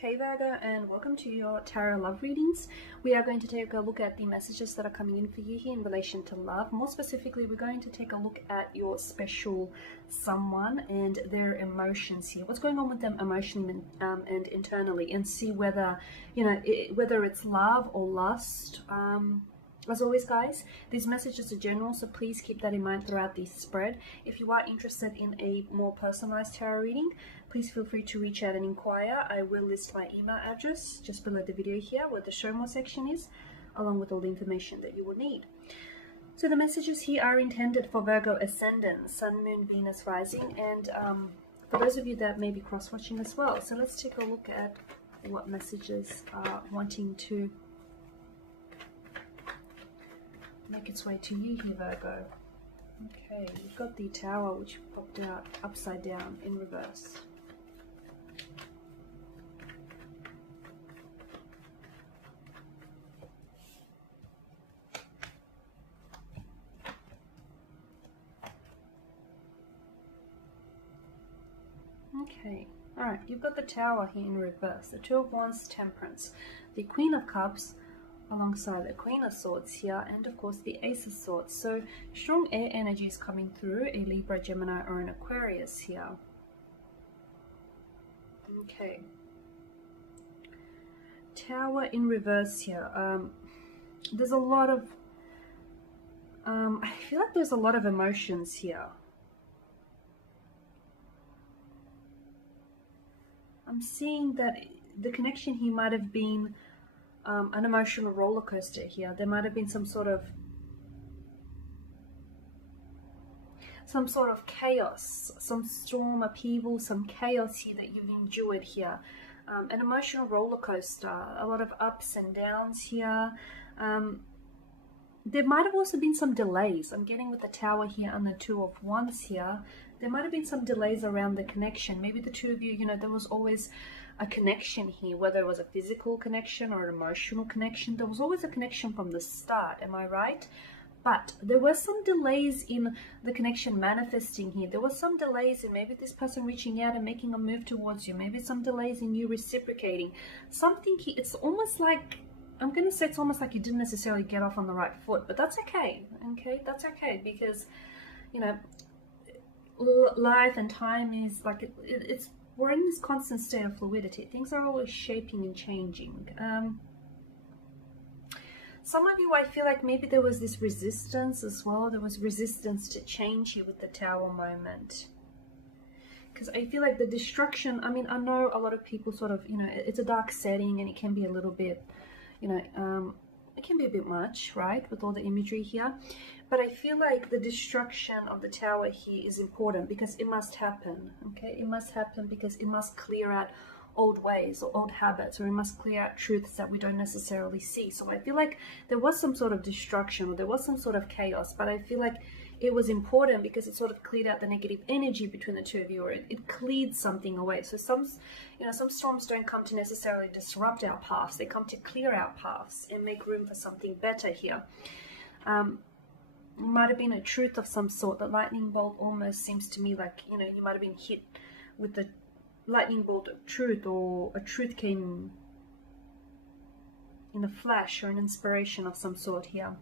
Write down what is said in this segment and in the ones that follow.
Hey Virgo, and welcome to your tarot love readings. We are going to take a look at the messages that are coming in for you here in relation to love. More specifically, we're going to take a look at your special someone and their emotions here. What's going on with them emotionally and internally, and see whether, whether it's love or lust. As always, guys, these messages are general, so please keep that in mind throughout this spread. If you are interested in a more personalized tarot reading, please feel free to reach out and inquire. I will list my email address just below the video here where the show more section is, along with all the information that you will need. So the messages here are intended for Virgo Ascendant, Sun, Moon, Venus, Rising, and for those of you that may be cross-watching as well. So let's take a look at what messages are wanting to make its way to you here, Virgo. Okay, you've got the Tower, which popped out upside down in reverse. Okay, alright, you've got the Tower here in reverse, the Two of Wands, Temperance, the Queen of Cups, alongside the Queen of Swords here, and of course the Ace of Swords. So strong air energy is coming through, a Libra, Gemini, or an Aquarius here. Okay. Tower in reverse here. There's a lot of, I feel like there's a lot of emotions here. I'm seeing that the connection here might have been an emotional roller coaster here. There might have been some sort of chaos, some storm, upheaval, some chaos here that you've endured here. An emotional roller coaster, a lot of ups and downs here. There might have also been some delays. I'm getting with the Tower here and the Two of Wands here. There might have been some delays around the connection. Maybe the two of you, there was always a connection here, whether it was a physical connection or an emotional connection. There was always a connection from the start, am I right? But there were some delays in the connection manifesting here. There were some delays in maybe this person reaching out and making a move towards you. Maybe some delays in you reciprocating. Something here, it's almost like, I'm going to say it's almost like you didn't necessarily get off on the right foot, but that's okay, That's okay, because, life and time is like, we're in this constant state of fluidity. Things are always shaping and changing. Some of you, I feel like maybe there was this resistance as well. There was resistance to change here with the Tower moment. Because I feel like the destruction, I know a lot of people sort of, it's a dark setting and it can be a little bit, it can be a bit much, right, with all the imagery here. But I feel like the destruction of the Tower here is important because it must happen, okay? It must happen because it must clear out old ways or old habits, or it must clear out truths that we don't necessarily see. So I feel like there was some sort of destruction or there was some sort of chaos, but I feel like it was important because it sort of cleared out the negative energy between the two of you, or it cleared something away. So some storms don't come to necessarily disrupt our paths. They come to clear our paths and make room for something better here. Might have been a truth of some sort. The lightning bolt almost seems to me like, you might have been hit with the lightning bolt of truth, or a truth came in a flash or an inspiration of some sort here.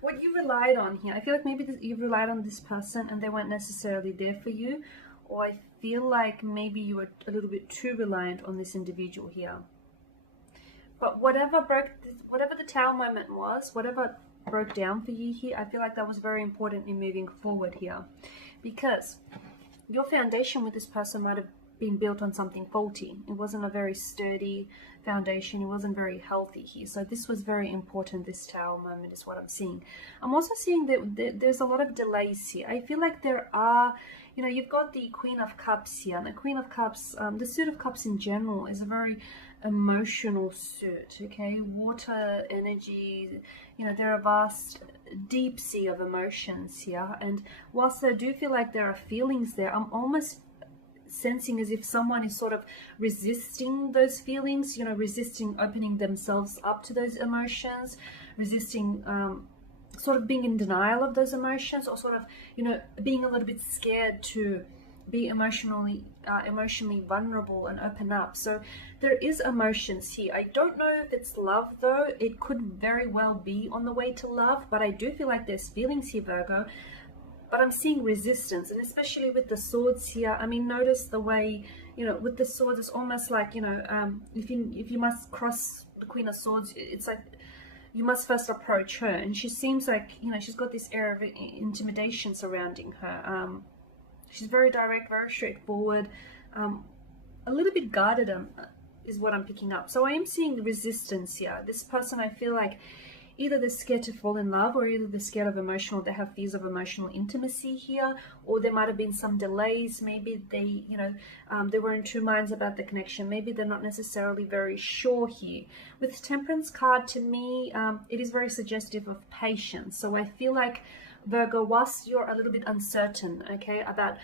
What you relied on here, I feel like maybe you relied on this person and they weren't necessarily there for you, or I feel like maybe you were a little bit too reliant on this individual here. But whatever the Tower moment was, whatever broke down for you here, I feel like that was very important in moving forward here, because your foundation with this person might have been built on something faulty. It wasn't a very sturdy foundation. It wasn't very healthy here. So this was very important. This Tower moment is what I'm seeing. I'm also seeing that there's a lot of delays here. I feel like there are, you've got the Queen of Cups here, and the Queen of Cups, the suit of Cups in general is a very emotional suit, okay? Water energy, there are vast, deep sea of emotions here. And whilst I do feel like there are feelings there, I'm almost sensing as if someone is sort of resisting those feelings, resisting opening themselves up to those emotions, resisting sort of being in denial of those emotions, or sort of, you know, being a little bit scared to be emotionally vulnerable and open up. So there is emotions here. I don't know if it's love though. It could very well be on the way to love, but I do feel like there's feelings here, Virgo. But I'm seeing resistance, and especially with the swords here. I mean, notice the way, you know, with the swords, it's almost like, you know, if you must cross the Queen of Swords, it's like you must first approach her, and she seems like, you know, she's got this air of intimidation surrounding her. She's very direct, very straightforward, a little bit guarded is what I'm picking up. So I am seeing resistance here. This person, I feel like either they're scared to fall in love, or either they're scared of they have fears of emotional intimacy here, or there might have been some delays. Maybe they, you know, they were in two minds about the connection. Maybe they're not necessarily very sure here. With Temperance card, to me, it is very suggestive of patience. So I feel like, Virgo, whilst you're a little bit uncertain, okay, about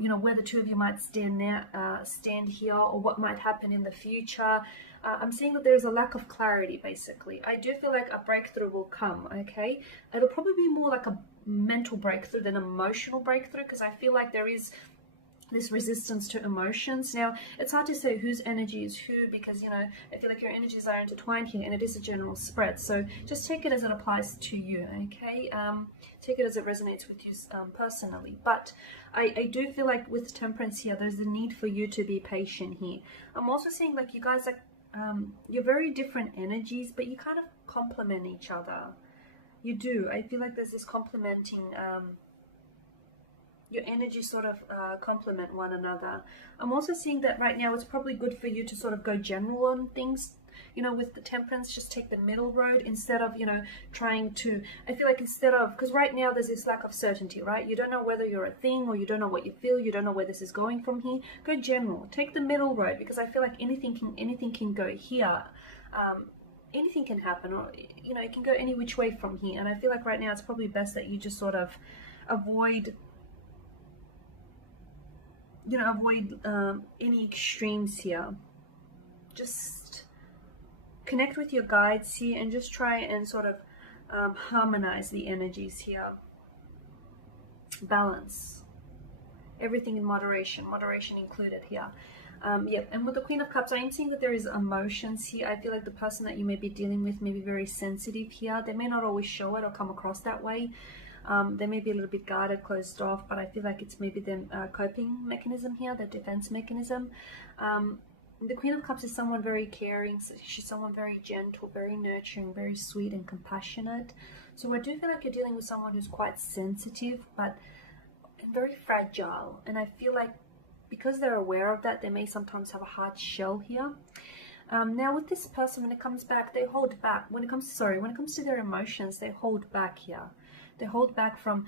you know, where the two of you might stand now, stand here, or what might happen in the future, I'm seeing that there's a lack of clarity. Basically, I do feel like a breakthrough will come. Okay, it'll probably be more like a mental breakthrough than emotional breakthrough, because I feel like there is this resistance to emotions. Now, it's hard to say whose energy is who, because, you know, I feel like your energies are intertwined here, and it is a general spread. So just take it as it applies to you, okay? Take it as it resonates with you personally. But I do feel like with Temperance here, there's a need for you to be patient here. I'm also seeing like you guys are, you're very different energies, but you kind of complement each other. You do. I feel like there's this complementing, your energy sort of complement one another. I'm also seeing that right now it's probably good for you to sort of go general on things. You know, with the Temperance, just take the middle road instead of, you know, trying to, I feel like instead of, because right now there's this lack of certainty, right? You don't know whether you're a thing, or you don't know what you feel, you don't know where this is going from here. Go general, take the middle road, because I feel like anything can go here. Anything can happen, or, you know, it can go any which way from here. And I feel like right now it's probably best that you just sort of avoid, you know, any extremes here. Just connect with your guides here, and just try and sort of harmonize the energies here. Balance. Everything in moderation included here. Yep, and with the Queen of Cups, I am seeing that there is emotions here. I feel like the person that you may be dealing with may be very sensitive here. They may not always show it or come across that way. They may be a little bit guarded, closed off, but I feel like it's maybe their coping mechanism here, their defense mechanism. The Queen of Cups is someone very caring. So she's someone very gentle, very nurturing, very sweet and compassionate. So I do feel like you're dealing with someone who's quite sensitive, but very fragile. And I feel like because they're aware of that, they may sometimes have a hard shell here. Now with this person, when it comes back, they hold back. When it comes to their emotions, they hold back here. They hold back from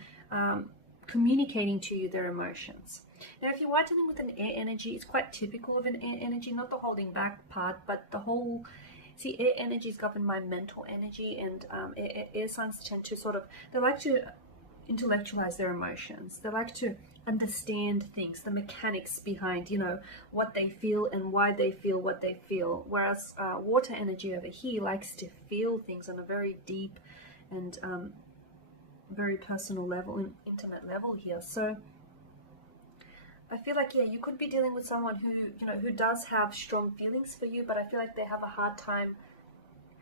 communicating to you their emotions. Now, if you are dealing with an air energy, it's quite typical of an air energy, not the holding back part, but the whole, see, air energy is governed by mental energy, and air signs tend to sort of, they like to intellectualize their emotions. They like to understand things, the mechanics behind, you know, what they feel and why they feel what they feel. Whereas water energy over here likes to feel things on a very deep and very personal level and intimate level here. So I feel like, yeah, you could be dealing with someone who, you know, who does have strong feelings for you, but I feel like they have a hard time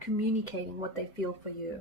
communicating what they feel for you.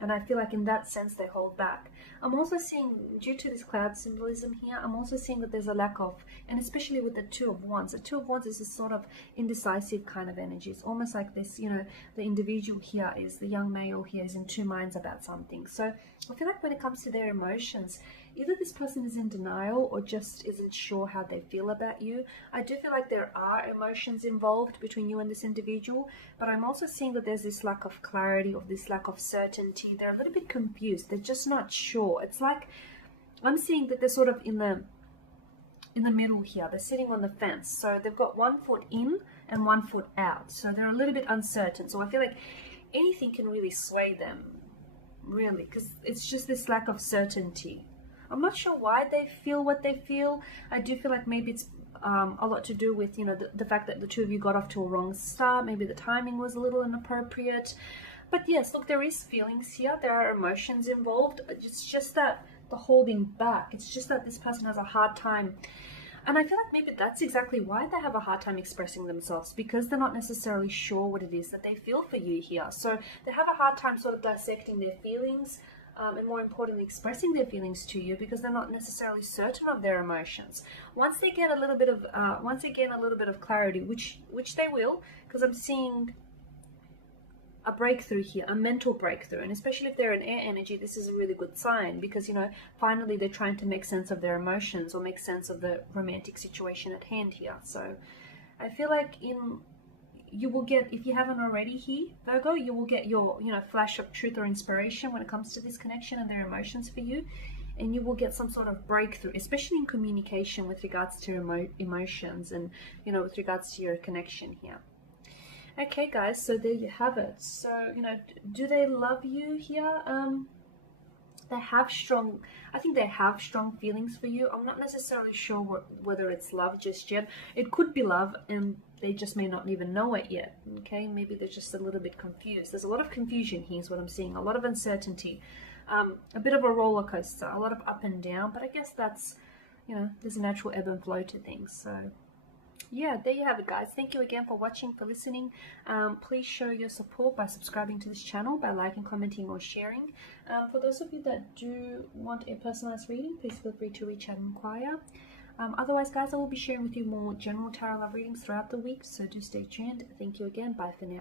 And I feel like in that sense they hold back. I'm also seeing, due to this cloud symbolism here, I'm also seeing that there's a lack of, and especially with the Two of Wands. The Two of Wands is a sort of indecisive kind of energy. It's almost like this, you know, the individual here is, the young male here is in two minds about something. So I feel like when it comes to their emotions, either this person is in denial or just isn't sure how they feel about you. I do feel like there are emotions involved between you and this individual, but I'm also seeing that there's this lack of clarity, or this lack of certainty. They're a little bit confused. They're just not sure. It's like, I'm seeing that they're sort of in the middle here. They're sitting on the fence. So they've got 1 foot in and 1 foot out. So they're a little bit uncertain. So I feel like anything can really sway them, really, because it's just this lack of certainty. I'm not sure why they feel what they feel. I do feel like maybe it's a lot to do with, you know, the fact that the two of you got off to a wrong start. Maybe the timing was a little inappropriate. But yes, look, there is feelings here. There are emotions involved. It's just that the holding back. It's just that this person has a hard time. And I feel like maybe that's exactly why they have a hard time expressing themselves, because they're not necessarily sure what it is that they feel for you here. So they have a hard time sort of dissecting their feelings, and more importantly, expressing their feelings to you, because they're not necessarily certain of their emotions. Once they get a little bit of clarity, which they will, because I'm seeing a breakthrough here, a mental breakthrough, and especially if they're an air energy, this is a really good sign, because finally they're trying to make sense of their emotions or make sense of the romantic situation at hand here. So I feel like you will get, if you haven't already here, Virgo, you will get your flash of truth or inspiration when it comes to this connection and their emotions for you, and you will get some sort of breakthrough, especially in communication with regards to your emotions and with regards to your connection here. Okay, guys, so there you have it. So, do they love you here? They have strong, I think they have strong feelings for you. I'm not necessarily sure whether it's love just yet. It could be love, and they just may not even know it yet, okay? Maybe they're just a little bit confused. There's a lot of confusion here is what I'm seeing, a lot of uncertainty, a bit of a roller coaster, a lot of up and down, but I guess that's, there's a natural ebb and flow to things, so... yeah, there you have it, guys. Thank you again for watching, for listening. Please show your support by subscribing to this channel, by liking, commenting, or sharing. For those of you that do want a personalized reading, please feel free to reach out and inquire. Otherwise, guys, I will be sharing with you more general tarot love readings throughout the week, so do stay tuned. Thank you again. Bye for now.